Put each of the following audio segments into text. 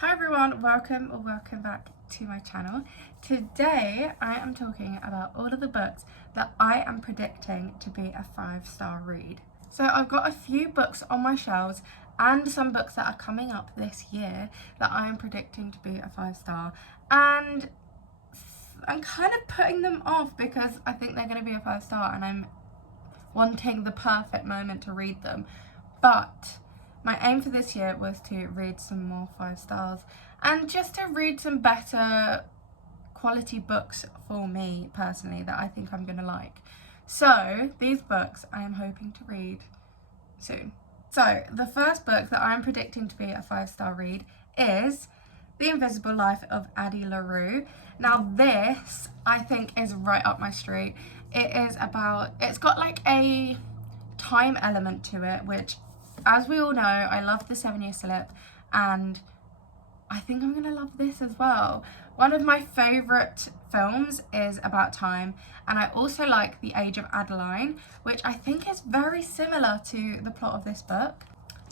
Hi everyone, welcome back to my channel. Today I am talking about all of the books that I am predicting to be a 5-star read. So I've got a few books on my shelves and some books that are coming up this year that I am predicting to be a 5-star, and I'm kind of putting them off because I think they're going to be a 5-star and I'm wanting the perfect moment to read them. But my aim for this year was to read some more 5-stars and just to read some better quality books for me personally that I think I'm going to like. So these books I am hoping to read soon. So the first book that I'm predicting to be a 5-star read is The Invisible Life of Addie LaRue. Now this I think is right up my street. It's got like a time element to it, which, as we all know, I love the 7-Year Slip, and I think I'm gonna love this as well. One of my favourite films is about time, and I also like The Age of Adeline, which I think is very similar to the plot of this book.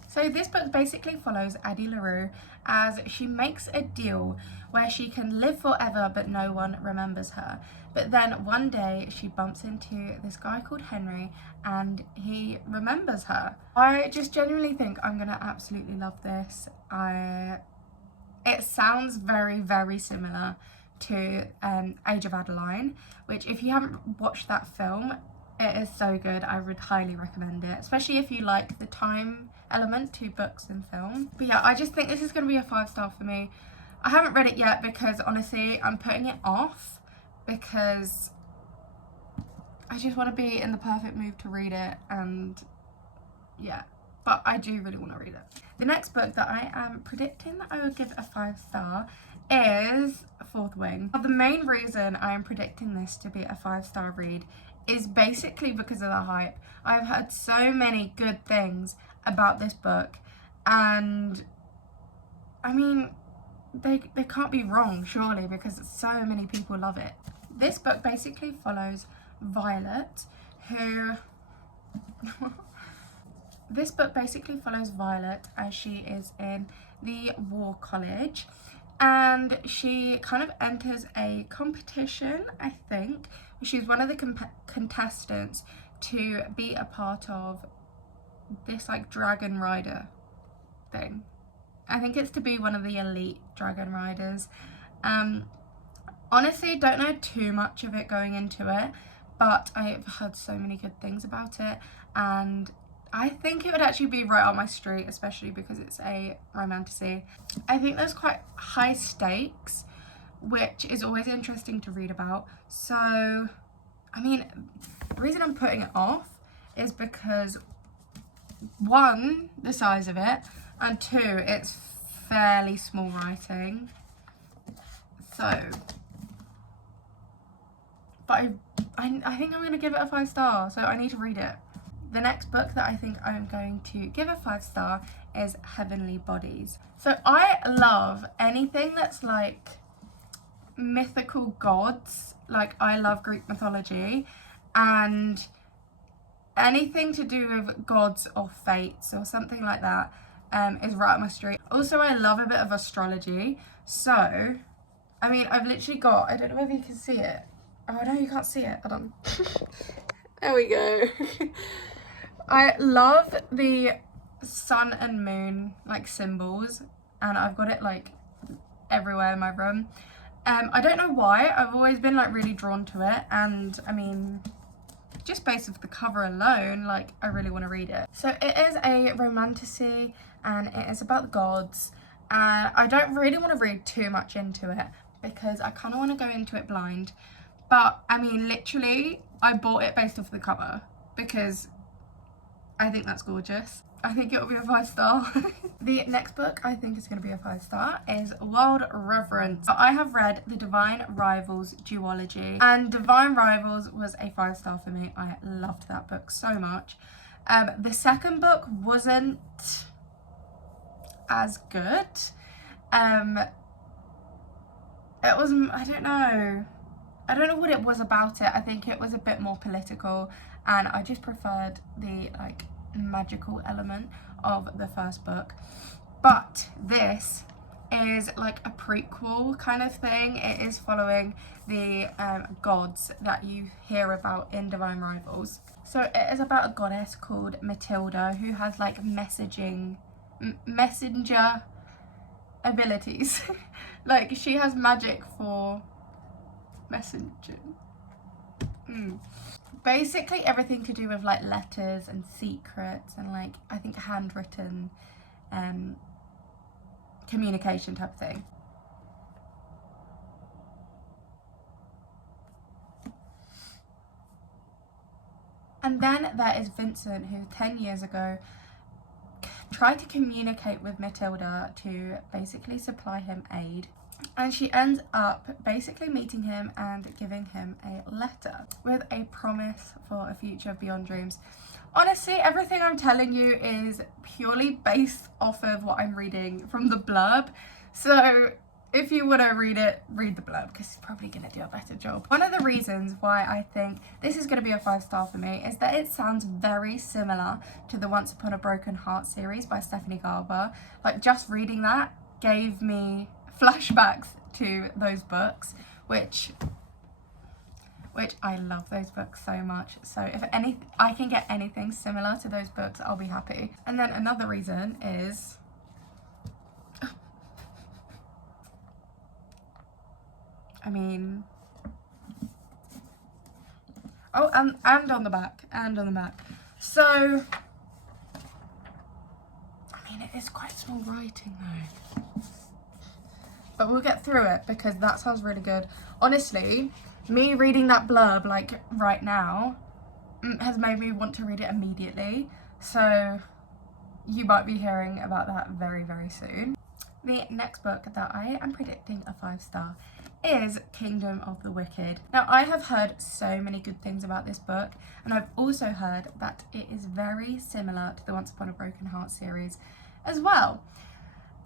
So this book basically follows Addie LaRue as she makes a deal where she can live forever but no one remembers her. But then one day she bumps into this guy called Henry and he remembers her. I just genuinely think I'm gonna absolutely love this. It sounds very, very similar to Age of Adeline, which if you haven't watched that film, it is so good. I would highly recommend it, especially if you like the time element to books and film. But yeah, I just think this is going to be a 5-star for me. I haven't read it yet because honestly I'm putting it off because I just want to be in the perfect mood to read it, and yeah, but I do really want to read it. The next book that I am predicting that I will give a 5-star is Fourth Wing. The main reason I am predicting this to be a 5-star read is basically because of the hype. I've heard so many good things about this book, and I mean, they can't be wrong surely because so many people love it. This book basically follows Violet, as she is in the War College, and she kind of enters a competition, I think. She's one of the contestants to be a part of this like dragon rider thing. I think it's to be one of the elite dragon riders. Honestly, don't know too much of it going into it, but I've heard so many good things about it, and I think it would actually be right on my street, especially because it's a romantasy. I think there's quite high stakes, which is always interesting to read about. So, I mean, the reason I'm putting it off is because, one, the size of it, and two, it's fairly small writing. So, but I think I'm going to give it a 5-star, so I need to read it. The next book that I think I'm going to give a 5-star is Heavenly Bodies. So I love anything that's like mythical gods. Like, I love Greek mythology, and anything to do with gods or fates or something like that is right up my street. Also, I love a bit of astrology. So, I mean, I've literally got, I don't know if you can see it. Oh no, you can't see it. Hold on. There we go. I love the sun and moon like symbols, and I've got it like everywhere in my room. I don't know why, I've always been like really drawn to it, and I mean, just based off the cover alone, like I really want to read it. So it is a romantasy and it is about the gods, and I don't really want to read too much into it because I kind of want to go into it blind. But I mean, literally I bought it based off the cover because I think that's gorgeous. I think it'll be a 5-star. The next book I think is going to be a 5-star is Wild Reverence. I have read The Divine Rivals duology, and Divine Rivals was a 5-star for me. I loved that book so much. The second book wasn't as good. It was, I don't know what it was about it. I think it was a bit more political, and I just preferred the magical element of the first book. But this is like a prequel kind of thing. It is following the gods that you hear about in Divine Rivals. So it is about a goddess called Matilda who has like messenger abilities. Like she has magic for messaging. Basically everything to do with like letters and secrets and like I think handwritten communication type of thing. And then there is Vincent, who 10 years ago tried to communicate with Matilda to basically supply him aid. And she ends up basically meeting him and giving him a letter with a promise for a future beyond dreams. Honestly, everything I'm telling you is purely based off of what I'm reading from the blurb. So if you want to read it, read the blurb because it's probably going to do a better job. One of the reasons why I think this is going to be a 5-star for me is that it sounds very similar to the Once Upon a Broken Heart series by Stephanie Garber. Like just reading that gave me flashbacks to those books, which I love those books so much. So if I can get anything similar to those books, I'll be happy. And then another reason is and on the back. So, it is quite small writing though. But we'll get through it because that sounds really good. Honestly, me reading that blurb like right now has made me want to read it immediately. So you might be hearing about that very, very soon. The next book that I am predicting a 5-star is Kingdom of the Wicked. Now, I have heard so many good things about this book, and I've also heard that it is very similar to the Once Upon a Broken Heart series as well.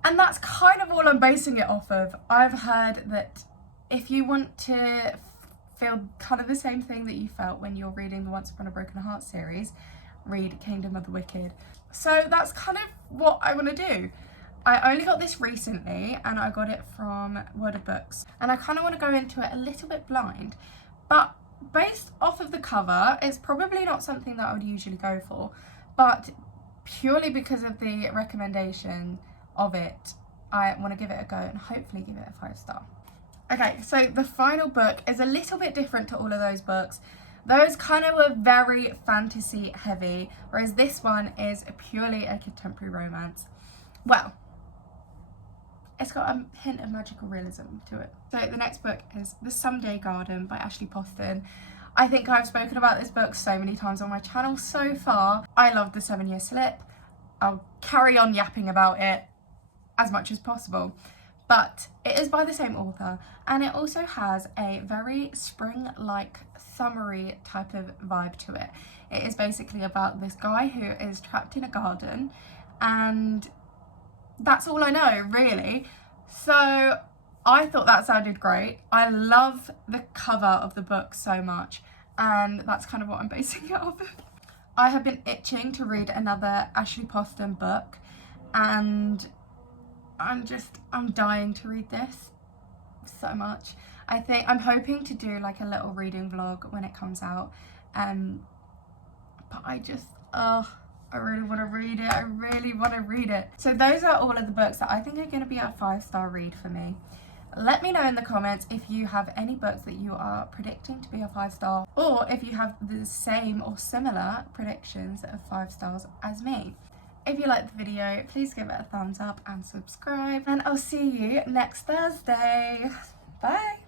And that's kind of all I'm basing it off of. I've heard that if you want to feel kind of the same thing that you felt when you're reading the Once Upon a Broken Heart series, read Kingdom of the Wicked. So that's kind of what I want to do. I only got this recently and I got it from Word of Books. And I kind of want to go into it a little bit blind. But based off of the cover, it's probably not something that I would usually go for. But purely because of the recommendation of it, I want to give it a go and hopefully give it a 5-star. Okay, so the final book is a little bit different to all of those books. Those kind of were very fantasy heavy, whereas this one is purely a contemporary romance. Well, it's got a hint of magical realism to it. So the next book is The Someday Garden by Ashley Poston. I think I've spoken about this book so many times on my channel so far. I love The 7-Year Slip. I'll carry on yapping about it as much as possible. But it is by the same author, and it also has a very spring-like, summery type of vibe to it. It is basically about this guy who is trapped in a garden, and that's all I know, really. So I thought that sounded great. I love the cover of the book so much, and that's kind of what I'm basing it off of. I have been itching to read another Ashley Poston book, and I'm dying to read this so much. I'm hoping to do like a little reading vlog when it comes out, but I really want to read it. I really want to read it. So those are all of the books that I think are going to be a 5-star read for me. Let me know in the comments if you have any books that you are predicting to be a 5-star, or if you have the same or similar predictions of 5 stars as me. If you liked the video, please give it a thumbs up and subscribe, and I'll see you next Thursday. Bye!